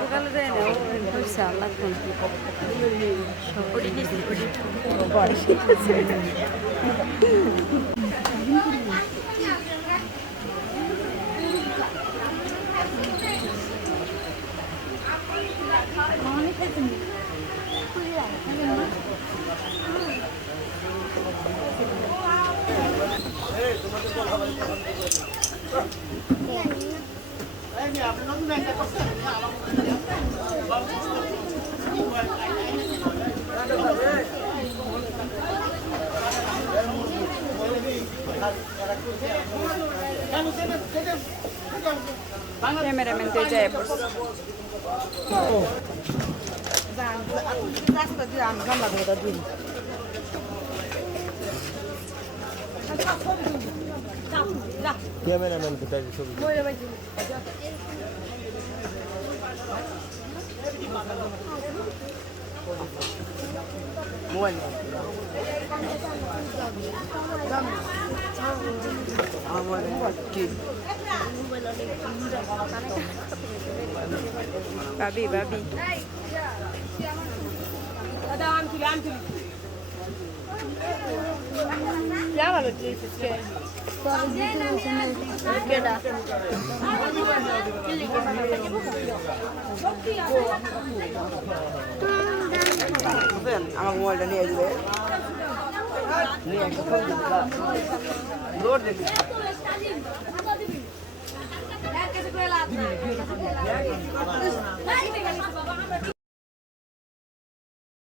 সকালে যায় না পয়সা লাগবে ক্যামেরাম্যান তো যায় পড়ছে রাস্তা দিয়ে আমি গামলা ধরে দিন ক্যামেরাম্যান কোথায় ছবি মোবাইল কি ভাবি ভাবি আমার মোবাইলটা নিয়ে দিবে নিয়ে একটা ফোন লোড দেখি